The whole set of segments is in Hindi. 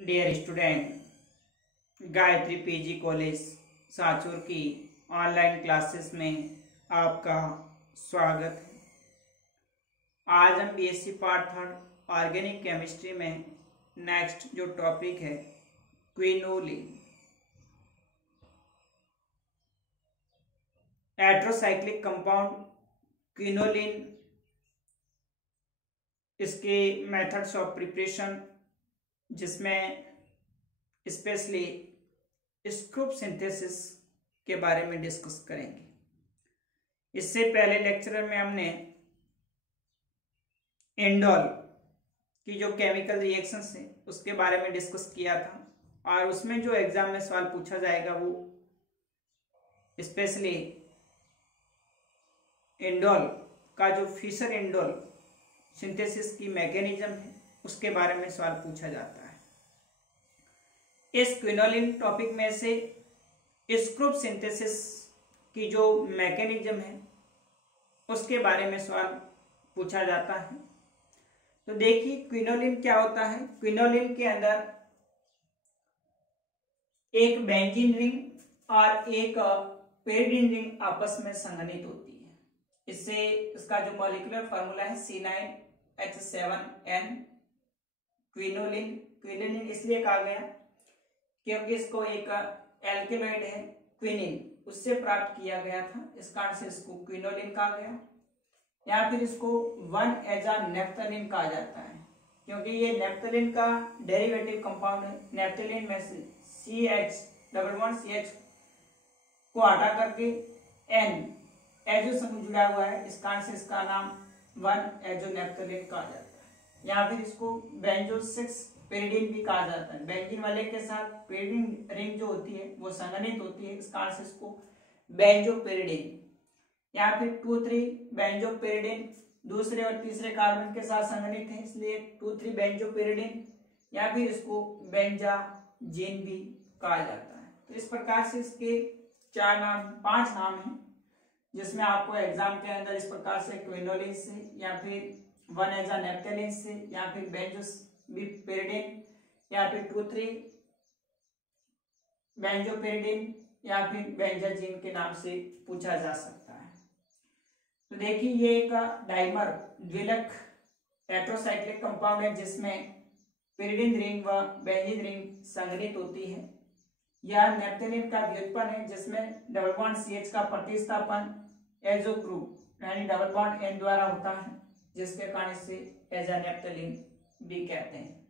Dear student, Gayatri PG college Sanchore की ऑनलाइन क्लासेस में आपका स्वागत है। आज हम BSc part third organic chemistry में नेक्स्ट जो टॉपिक है क्विनोलिन, एट्रोसाइक्लिक कंपाउंड क्विनोलिन, इसके मेथड्स ऑफ प्रिपरेशन, जिसमें स्पेशली स्क्रूप सिंथेसिस के बारे में डिस्कस करेंगे। इससे पहले लेक्चर में हमने इंडोल की जो केमिकल रिएक्शंस हैं उसके बारे में डिस्कस किया था और उसमें जो एग्जाम में सवाल पूछा जाएगा वो स्पेशली इंडोल का जो फिशर इंडोल सिंथेसिस की मैकेनिज्म है उसके बारे में सवाल पूछा जाता है। इस क्विनोलिन टॉपिक में से स्क्रूप सिंथेसिस की जो मैकेनिज्म है उसके बारे में सवाल पूछा जाता है। तो देखिए क्विनोलिन क्या होता है। क्विनोलिन के अंदर एक बेंजीन रिंग और एक पेरिडीन रिंग आपस में संघनित होती है। इससे इसका जो मॉलिक्यूलर फार्मूला है C9H7N क्विनोलिन। क्विनोलिन इसलिए कहा गया क्योंकि इसको एक एल्केलॉइड है क्विनिन उससे प्राप्त किया गया था, इस कारण से इसको क्विनोलिन कहा गया। या फिर इसको 1 नेप्थलीन कहा जाता है क्योंकि ये नेप्थलीन का डेरिवेटिव कंपाउंड है। नेप्थलीन में से CH को हटा करके N एजो समूह जुड़ा हुआ है, इस कारण से इसका नाम 1-एजोनेप्थलीन कहा जाता है। या फिर इसको बेंजो 6 पेरिडीन भी कहा जाता है। बेंजीन वाले के साथ पेरिडीन रिंग जो होती है वो संघनित होती है, इस कारण से इसको बेंजो पेरिडीन। या फिर 2,3 बेंजो पेरिडीन दूसरे और तीसरे कार्बन के साथ संघनित है, इसलिए 2,3 बेंजो पेरिडीन। या फिर इसको बेंजाजीन भी कहा जाता है। तो इस प्रकार से इसके 5 नाम हैं, जिसमें आपको एग्जाम के अंदर इस प्रकार से क्विनोलिन से या फिर 1-एजोनेप्थलीन से या फिर बेंजोपेरिडीन या फिर 2,3 बेंजोपेरिडीन या फिर बेंजाजीन के नाम से पूछा जा सकता है। तो देखिए ये एक डाइमर द्विलक एट्रोसाइक्लिक कंपाउंड है जिसमें पेरिडीन रिंग व बेंजीन रिंग संघनित होती है। यह नेप्थलीन का व्युत्पन्न है जिसमें डबल बॉन्ड CH का प्रतिस्थापन एजो ग्रुप यानी डबल बॉन्ड N द्वारा होता है, जिसके कारण इसे एजोनेप्थलीन भी कहते हैं।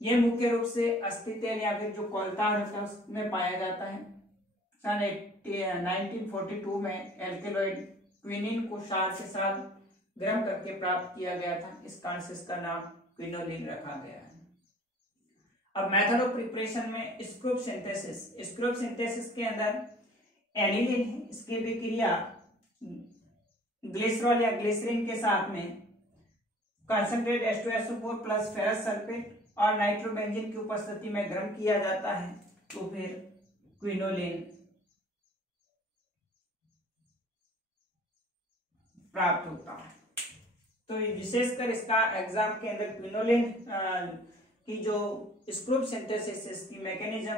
यह मुख्य रूप से अस्थितेल या फिर जो कोलतान होता है उसमें पाया जाता है। सन 1942 में एल्केलॉइड क्विनिन को क्षार के साथ गर्म करके प्राप्त किया गया था, इस कारण से इसका नाम क्विनोलिन रखा गया है। अब मेथड ऑफ प्रिपरेशन में स्क्रूप सिंथेसिस। स्क्रूप सिंथेसिस के अंदर एनिलीन है, इसकी विक्रिया ग्लिसरॉल या ग्लिसरीन के साथ में concentrate H2SO4 plus ferrous sulphate और नाइट्रोबेंजीन की उपस्थिति में गर्म किया जाता है, तो फिर क्विनोलिन प्राप्त होता है। तो विशेषकर इसका एग्जाम के अंदर क्विनोलिन की जो स्क्रूप सिंथेसिस इसकी मैकेनिज्म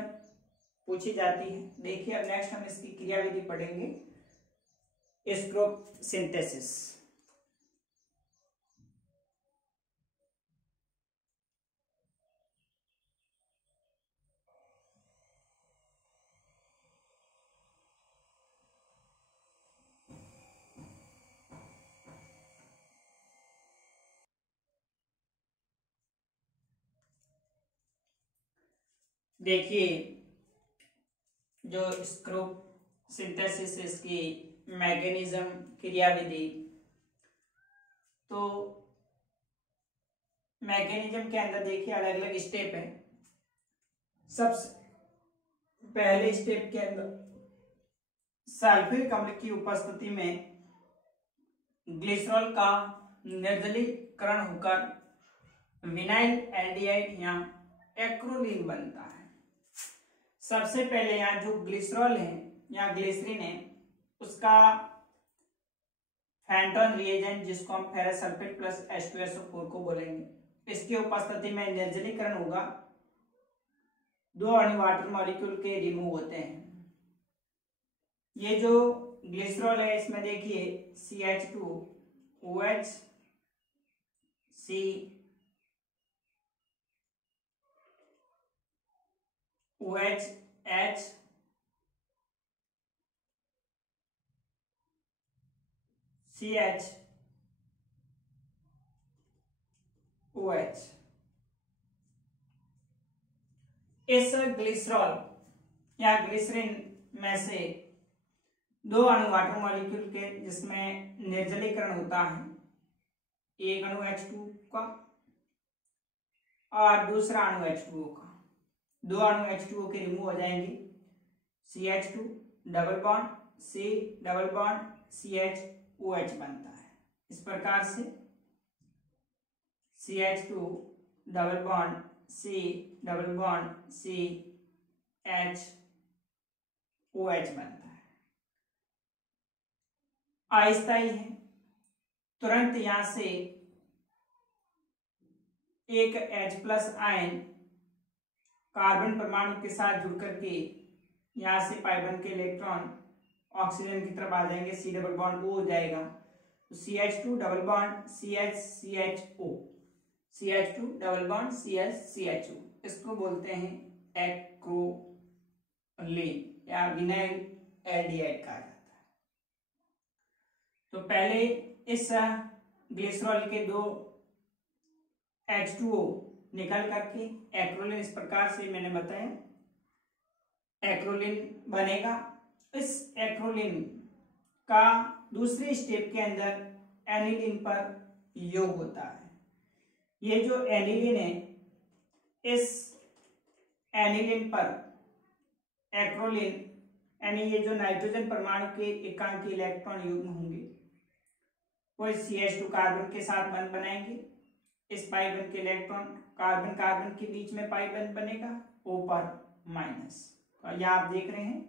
पूछी जाती है। देखिए अब नेक्स्ट हम इसकी क्रियाविधि पढ़ेंगे, स्क्रूप सिंथेसिस। देखिए जो स्क्रूप सिंथेसिस इसकी मैकेनिज्म क्रियाविधि, तो मैकेनिज्म के अंदर देखिए अलग अलग स्टेप है। सबसे पहले स्टेप के अंदर सल्फ्यूरिक अम्ल की उपस्थिति में ग्लिसरॉल का निर्जलीकरण होकर विनाइल एल्डिहाइड या एक्रोलीन बनता है। सबसे पहले यहाँ जो ग्लिसरॉल है या ग्लिसरीन है उसका फैंटोन रिएजेंट, जिसको हम फेरस सल्फेट प्लस H2SO4 को बोलेंगे, इसकी उपस्थिति में निर्जलीकरण होगा दो अणु वाटर मॉलिक्यूल के रिमूव होते हैं। ये जो ग्लिसरॉल है इसमें देखिए CH2OH COH CHOH। इस ग्लिसरॉल या ग्लिसरीन में से दो अणु वाटर मॉलिक्यूल के जिसमें निर्जलीकरण होता है, एक अणु H2 का और दूसरा अणु H2O का। दो अणु H2O के रिमूव हो जाएंगे, CH2 double bond C double bond CHOH बनता है। इस प्रकार से CH2 double bond C double bond CHOH बनता है। अस्थायी है, तुरंत यहां से एक H+ आयन कार्बन परमाणु के साथ जुड़ करके यहां से पाई बन के इलेक्ट्रॉन ऑक्सीजन की तरफ आ जाएंगे, C डबल बॉन्ड O हो जाएगा, तो CH2 double bond CH CH2 double bond CH इसको बोलते हैं एक्रोलीन या विनाइल एल्डिहाइड कहा जाता है। तो पहले इस ग्लिसरॉल के दो H2O निकल करके एक्रोलीन, इस प्रकार से मैंने बताया एक्रोलीन बनेगा। इस एक्रोलीन का दूसरे स्टेप के अंदर एनिलीन पर योग होता है। ये जो एनिलीन है, इस एनिलीन पर एक्रोलीन यानी ये जो नाइट्रोजन परमाणु के एकांकी इलेक्ट्रॉन युग्म होंगे वो CH2 कार्बन के साथ बंध बनाएंगे। इस पाई बंध के इलेक्ट्रॉन कार्बन कार्बन के बीच में पाई बंध बनेगा O पर माइनस। तो यहाँ आप देख रहे हैं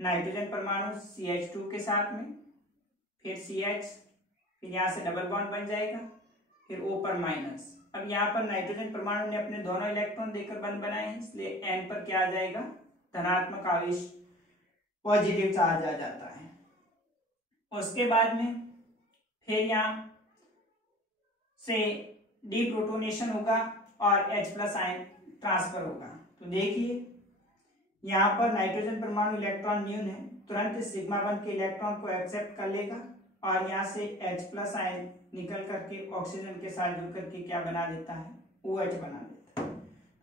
नाइट्रोजन परमाणु CH2 के साथ में, फिर CH, फिर यहाँ से डबल बॉन्ड बन जाएगा, फिर O पर माइनस। अब यहाँ पर नाइट्रोजन परमाणु ने अपने दोनों इलेक्ट्रॉन देकर बंध बनाए हैं, इसलिए N पर क्या आ जाएगा, धनात्मक आवेश, पॉजिटिव चार्ज आ जाता है। उसके बाद में फिर यहाँ से डीप्रोटोनेशन होगा और H+ आयन ट्रांसफर होगा। तो देखिए यहाँ पर नाइट्रोजन परमाणु इलेक्ट्रॉन न्यून है, तुरंत सिग्मा बंध के इलेक्ट्रॉन को एक्सेप्ट कर लेगा और यहाँ से H+ आयन निकल करके ऑक्सीजन के साथ जुड़ करके क्या बना देता है, OH बना देता है।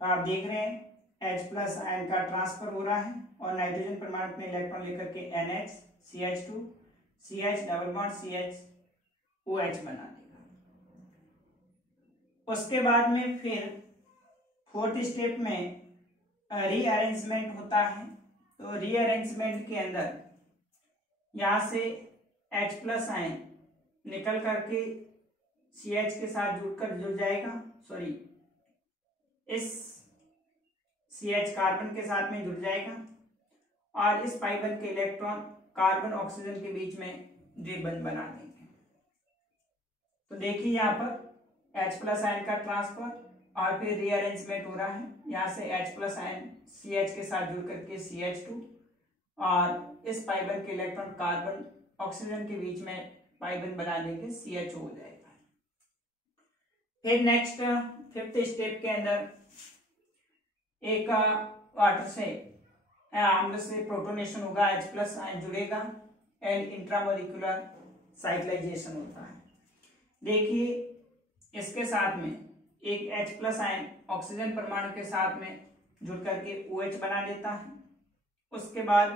तो आप देख रहे हैं H+ आयन का ट्रांसफर हो रहा है और नाइट्रोजन परमाणु में इलेक्ट्रॉन लेकर के NH CH2 CH double bond CHOH बना देगा। उसके बाद में फिर फोर्थ स्टेप में रीअरेंजमेंट होता है। तो रीअरेंजमेंट के अंदर यहाँ से H+ आयन निकल करके CH के साथ जुड़ जाएगा, इस CH कार्बन के साथ में जुड़ जाएगा और इस पाई बंध के इलेक्ट्रॉन कार्बन ऑक्सीजन के बीच में द्विबंध बना देंगे। तो देखिए यहाँ पर H+ आयन का ट्रांसफर और फिर रीअरेंजमेंट हो रहा है। यहाँ से H+ आयन CH के साथ जुड़ करके CH2 और इस पाई बंध के इलेक्ट्रॉन कार्बन ऑक्सीजन के बीच में पाई बंध बना देंगे, CHO हो जाएगा। फिर नेक्स्ट फिफ्थ स्टेप के अंदर एक वाटर से आम्ल से प्रोटोनेशन होगा, H+ आयन जुड़ेगा एंड इंट्रामोलिकुलर साइक्लाइजेशन होता है। देखिए इसके साथ में एक H+ आयन ऑक्सीजन परमाणु के साथ में जुड़ करके OH बना देता है। उसके बाद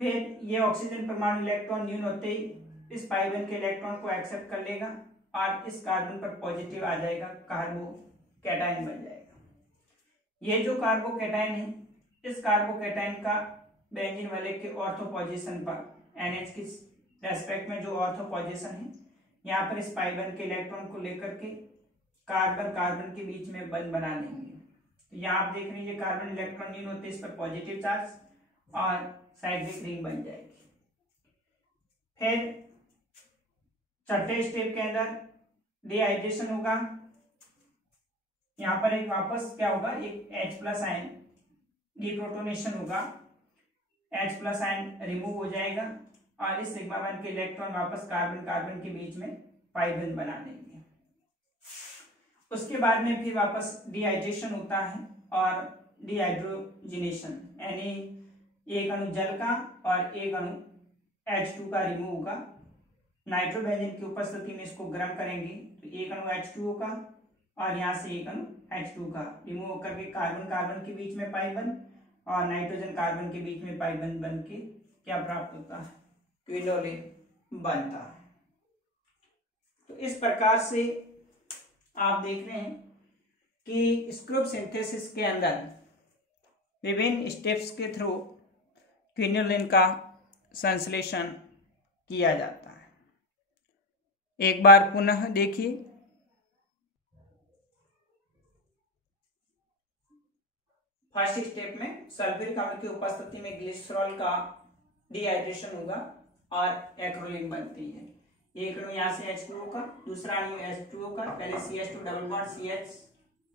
फिर ये ऑक्सीजन परमाणु इलेक्ट्रॉन न्यून होते ही इस पाई बंध के इलेक्ट्रॉन को एक्सेप्ट कर लेगा और इस कार्बन पर पॉजिटिव आ जाएगा, कार्बोकैटायन बन जाएगा। ये जो कार्बोकैटायन है, इस कार्बोकैटायन का बेंजीन वाले के ऑर्थो पोजीशन पर NH की रेस्पेक्ट में जो ऑर्थो पोजीशन है, यहाँ पर इस पाई बंध के इलेक्ट्रॉन को लेकर के कार्बन कार्बन के बीच में बंध बना लेंगे। तो यहाँ आप देख रहे हैं ये कार्बन इलेक्ट्रॉन न्यून होते हैं, इस पर पॉजिटिव चार्ज और साइक्लिक रिंग बन जाएगी। फिर छठे स्टेप के अंदर डिहाइड्रेशन होगा। यहाँ पर एक वापस क्या होगा, एक H+ आयन डीप्रोटोनेशन होगा, H प्लस आयन रिमूव हो जाएगा और इस सिग्मा बॉन्ड के इलेक्ट्रॉन वापस कार्बन कार्बन के बीच में पाई बॉन्ड बना देंगे। उसके बाद में फिर वापस डिहाइड्रेशन होता है और डिहाइड्रोजिनेशन, यानी एक अणु जल का और एक अणु H2 का रिमूव होगा। नाइट्रोबेंजीन की उपस्थिति में इसको गर्म करेंगे तो एक अणु H2O का और यहाँ से एक अणु H2 का रिमूव होकर के कार्बन कार्बन के बीच में पाई बॉन्ड और नाइट्रोजन कार्बन के बीच में पाई बॉन्ड बन के क्या प्राप्त होता है, क्विनोलिन बनता है। तो इस प्रकार से आप देख रहे हैं कि स्क्रूप सिंथेसिस के अंदर विभिन्न स्टेप्स के थ्रू क्विनोलिन का संश्लेषण किया जाता है। एक बार पुनः देखिए, फर्स्ट स्टेप में सल्फ्यूरिक अम्ल की उपस्थिति में ग्लिसरॉल का डिहाइड्रेशन होगा और एक्रोलीन बनती है। एक अणु यहाँ से H2O का, दूसरा अणु H2O का, पहले CH2 डबल बॉन्ड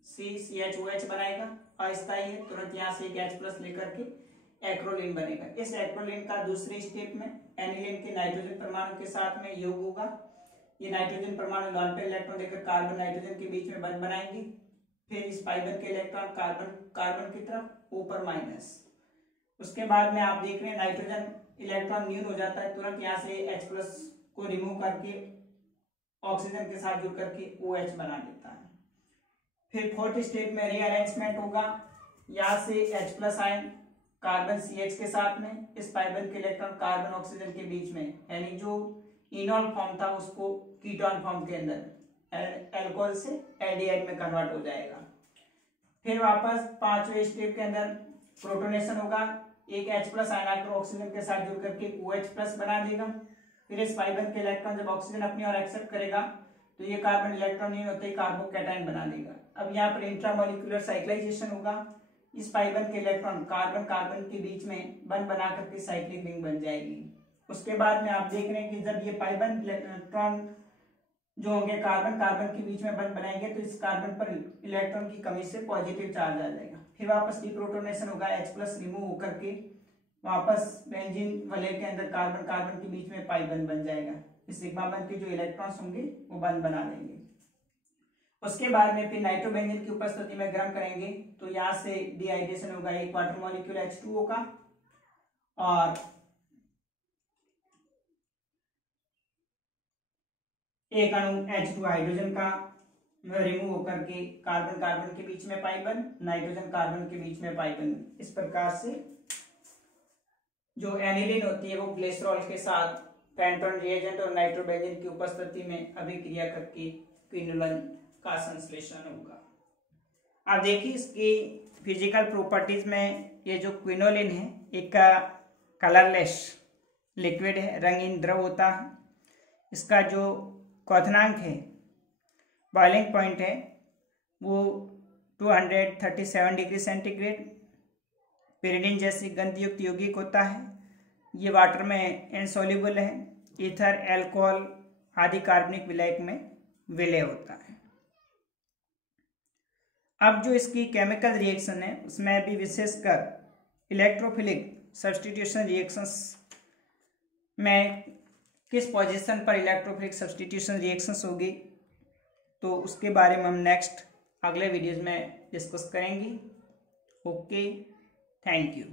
CHOH बनाएगा, अस्थायी है, तुरंत यहाँ से एक H प्लस लेकर के एक्रोलीन बनेगा। इस एक्रोलीन का दूसरे स्टेप में एनिलीन के नाइट्रोजन परमाणु के साथ में योग होगा। ये नाइट्रोजन परमाणु लॉन पेयर इलेक्ट्रॉन देकर कार्बन नाइट्रोजन के बीच में बंध बनाएंगे। फिर इस पाई बॉन्ड के इलेक्ट्रॉन कार्बन कार्बन की तरफ ऊपर माइनस। उसके बाद में आप देख रहे हैं नाइट्रोजन इलेक्ट्रॉन न्यून हो जाता है, तुरंत यहाँ से H प्लस को रिमूव करके ऑक्सीजन के साथ जुड़ करके OH बना देता है। फिर फोर्थ स्टेप में रीअरेंजमेंट होगा, यहाँ से H plus ion carbon CH के साथ में इस पाई बॉन्ड के इलेक्ट्रॉन कार्बन ऑक्सीजन के बीच में, यानी जो इनॉल फॉर्म था उसको कीटोन फॉर्म के अंदर एल्कोहल से एल्डिहाइड में कन्वर्ट हो जाएगा। फिर वापस पांचवें स्टेप के अंदर प्रोटोनेशन होगा, एक H प्लस आयन आकर ऑक्सीजन के साथ जुड़ करके OH प्लस बना देगा। फिर इस पाई बॉन्ड के इलेक्ट्रॉन जब ऑक्सीजन अपनी ओर एक्सेप्ट करेगा तो ये कार्बन इलेक्ट्रॉन नहीं होते कार्बोकैटायन बना देगा। अब यहाँ पर इंट्रामोलिकुलर साइक्लाइजेशन होगा, इस पाई बॉन्ड के इलेक्ट्रॉन कार्बन कार्बन के बीच में बंध बना करके साइक्लिक रिंग बन जाएगी। उसके बाद में आप देख रहे हैं कि जब ये पाई बॉन्ड इलेक्ट्रॉन जो होंगे कार्बन कार्बन के बीच में बंध बनाएंगे तो इस कार्बन पर इलेक्ट्रॉन की कमी से पॉजिटिव चार्ज आ जाएगा। फिर वापस डीप्रोटोनेशन होगा, H प्लस रिमूव होकर के वापस बेंजीन वलय के अंदर कार्बन कार्बन के बीच में पाई बॉन्ड बन जाएगा। इस सिग्मा बॉन्ड के जो इलेक्ट्रॉन्स होंगे वो बंध बना देंगे। उसके बाद में फिर नाइट्रोबेंजीन की उपस्थिति में गर्म करेंगे तो यहाँ से डिहाइड्रेशन होगा, एक वाटर मॉलिक्यूल H2O का और एक अणु H2 हाइड्रोजन का रिमूव होकर के कार्बन कार्बन के बीच में पाई बॉन्ड, नाइट्रोजन कार्बन के बीच में पाई बॉन्ड। इस प्रकार से जो एनिलीन होती है वो ग्लिसरॉल के साथ पेंटोन रिएजेंट और नाइट्रोबेंजीन की उपस्थिति में अभिक्रिया करके क्विनोलिन का संश्लेषण होगा। अब देखिए इसकी फिजिकल प्रॉपर्टीज में ये जो क्विनोलिन है एक कलरलेस लिक्विड है, रंगीन द्रव होता है। इसका जो क्वथनांक है, बॉइलिंग पॉइंट है, वो 237 डिग्री सेंटीग्रेड। पिरिडीन जैसी गंधयुक्त यौगिक होता है। ये वाटर में इनसॉल्युबल है, ईथर, एल्कोहल आदि कार्बनिक विलायक में विलय होता है। अब जो इसकी केमिकल रिएक्शन है उसमें भी विशेषकर इलेक्ट्रोफिलिक सब्स्टिट्यूशन रिएक्शंस में किस पोजीशन पर इलेक्ट्रोफिलिक सब्स्टिट्यूशन रिएक्शंस होगी तो उसके बारे में हम नेक्स्ट अगले वीडियोज में डिस्कस करेंगे। Okay, thank you.